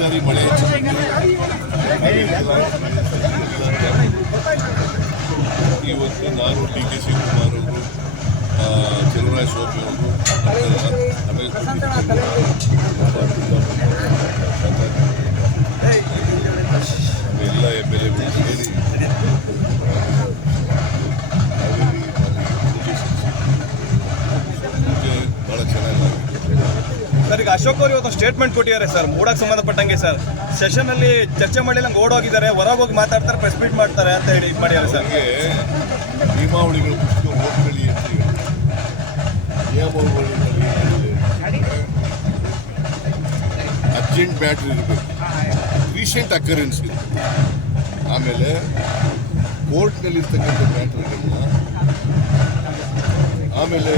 ಸಾರಿ ಮಳೆ ಹೆಚ್ಚು ಇವತ್ತು ನಾನು ಡಿ ಕೆ ಶಿವಕುಮಾರ್ ಅವರು ಚಲುವರಾಯ ಸ್ವಾಮಿ ಅವರು ಎಲ್ಲ ಎಮ್ ಎಲ್ ಎಗಳು ಸೇರಿ ಪೂಜೆ ಭಾಳ ಚೆನ್ನಾಗಿದೆ. ಸರ್, ಈಗ ಅಶೋಕ್ ಅವರು ಇವತ್ತು ಸ್ಟೇಟ್ಮೆಂಟ್ ಕೊಟ್ಟಿದ್ದಾರೆ ಸರ್, ಮೂಡಕ್ಕೆ ಸಂಬಂಧಪಟ್ಟಂಗೆ ಸರ್. ಸೆಷನ್ ಅಲ್ಲಿ ಚರ್ಚೆ ಮಾಡಿಲ್ಲ, ಓಡೋಗಿದ್ದಾರೆ, ಹೊರಗೆ ಹೋಗಿ ಮಾತಾಡ್ತಾರೆ, ಪ್ರೆಸ್ ಮೀಟ್ ಮಾಡ್ತಾರೆ ಅಂತ ಹೇಳಿ ಇದು ಮಾಡಿದ್ದಾರೆ ಸರ್. ನಿಯಮಾವಳಿಗಳ ಪುಸ್ತಕ ಓದ್ಕೊಳ್ಳಿ ಅಂತ ಹೇಳಿ ನಿಯಮಾವಳಿಗಳಲ್ಲಿ ಅರ್ಜೆಂಟ್ ಬ್ಯಾಟ್ರಿ ಇರಬೇಕು, ರೀಸೆಂಟ್ ಅಕರೆನ್ಸ್ ಇದೆ, ಆಮೇಲೆ ಕೋರ್ಟ್ನಲ್ಲಿರ್ತಕ್ಕಂಥ ಬ್ಯಾಟ್ರಿಗಳನ್ನ, ಆಮೇಲೆ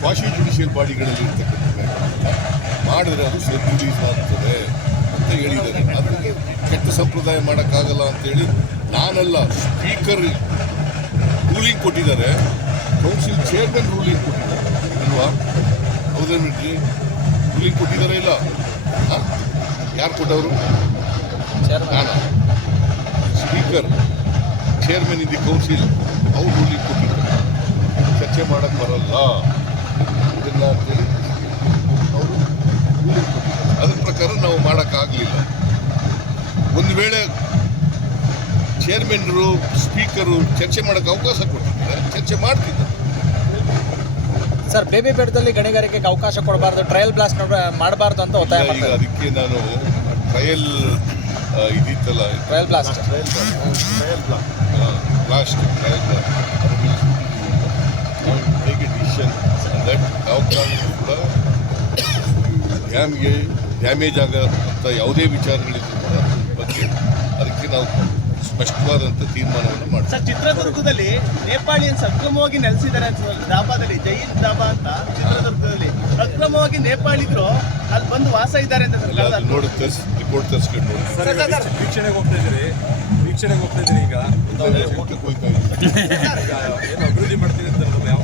ಕ್ವಾಶಿ ಜುಡಿಷಿಯಲ್ ಬಾಡಿಗಳಲ್ಲಿ ಇರ್ತಕ್ಕಂಥ ಮಾಡಿದ್ರೆ ಅದು ಸೆಲ್ಫ್ ರಿಲೀಸ್ ಆಗ್ತದೆ ಅಂತ ಹೇಳಿದ್ದಾರೆ. ಅದಕ್ಕೆ ಕೆಟ್ಟ ಸಂಪ್ರದಾಯ ಮಾಡೋಕ್ಕಾಗಲ್ಲ ಅಂತೇಳಿ ನಾನಲ್ಲ, ಸ್ಪೀಕರ್ ರೂಲಿಂಗ್ ಕೊಟ್ಟಿದ್ದಾರೆ, ಕೌನ್ಸಿಲ್ ಚೇರ್ಮನ್ ರೂಲಿಂಗ್ ಕೊಟ್ಟಿದ್ದಾರೆ ಅಲ್ವಾ? ಹೌದೇನ್ರಿ? ರೂಲಿಂಗ್ ಕೊಟ್ಟಿದ್ದಾರೆ ಇಲ್ಲ? ಯಾರು ಕೊಟ್ಟವರು? ನಾನು. Speaker chairman in the council ಅವ್ರು ರೂಲಿಂಗ್ ಕೊಟ್ಟಿದ್ದಾರೆ, ಚರ್ಚೆ ಮಾಡೋಕ್ಕೆ ಬರಲ್ಲ ಇದನ್ನ ಅಂತೇಳಿ ಅವರು ರೂಲಿಂಗ್ ಕೊಟ್ಟಿದ್ದಾರೆ. ಅದ್ರ ಪ್ರಕಾರ ನಾವು ಮಾಡೋಕ್ಕಾಗಲಿಲ್ಲ. ಒಂದು ವೇಳೆ ಚೇರ್ಮನ್ರು ಸ್ಪೀಕರು ಚರ್ಚೆ ಮಾಡೋಕ್ಕೆ ಅವಕಾಶ ಕೊಟ್ಟಿದ್ದಾರೆ, ಚರ್ಚೆ ಮಾಡ್ತಿದ್ದಾರೆ ಸರ್. ಬೇಬಿ ಬೆಟ್ಟದಲ್ಲಿ ಗಣಿಗಾರಿಕೆಗೆ ಅವಕಾಶ ಕೊಡಬಾರ್ದು, ಟ್ರಯಲ್ ಬ್ಲಾಸ್ಟ್ ಮಾಡಬಾರ್ದು ಅಂತ ಒತ್ತಾಯ ಈಗ ಅದಕ್ಕೆ ನಾನು ಟ್ರಯಲ್ ಇದಿತ್ತಲ್ಲ, ಟ್ರಯಲ್ ಬ್ಲಾಸ್ಟ್ ಹೇಗೆ ಡಿಸಿಷನ್ ದಟ್ ಯಾವ ಕಾರಣಕ್ಕೂ ಕೂಡ ಡ್ಯಾಮ್ಗೆ ಡ್ಯಾಮೇಜ್ ಆಗೋಂಥ ಯಾವುದೇ ವಿಚಾರಗಳಿದ್ರು ಕೂಡ ಬಗ್ಗೆ ಅದಕ್ಕೆ ನಾವು ಸ್ಪಷ್ಟವಾದಂಥ ತೀರ್ಮಾನವನ್ನು ಮಾಡ್ತೀವಿ. ಸರ್, ಚಿತ್ರದುರ್ಗದಲ್ಲಿ ನೇಪಾಳಿಯನ್ಸ್ ಅಕ್ರಮವಾಗಿ ನೆಲೆಸಿದ್ದಾರೆ ಅಂತ ದಾಬಾದಲ್ಲಿ, ಜೈನ್ ದಾಬಾ ಅಂತ ಚಿತ್ರದುರ್ಗದಲ್ಲಿ ಅಕ್ರಮವಾಗಿ ನೇಪಾಳಿಗರು ಅಲ್ಲಿ ಬಂದು ವಾಸ ಇದ್ದಾರೆ ಅಂತ ನೋಡಿ ರಿಪೋರ್ಟ್ ತರಿಸ್ಕೊಂಡು ನೋಡಿ. ವೀಕ್ಷಣೆಗೆ ಹೋಗ್ತಾ ಇದ್ದೀರಿ ಈಗ ಹೋಗ್ತಾ ಇದ್ದೀವಿ. ಏನು ಅಭಿವೃದ್ಧಿ ಮಾಡ್ತೀನಿ ಅಂತ ಯಾವ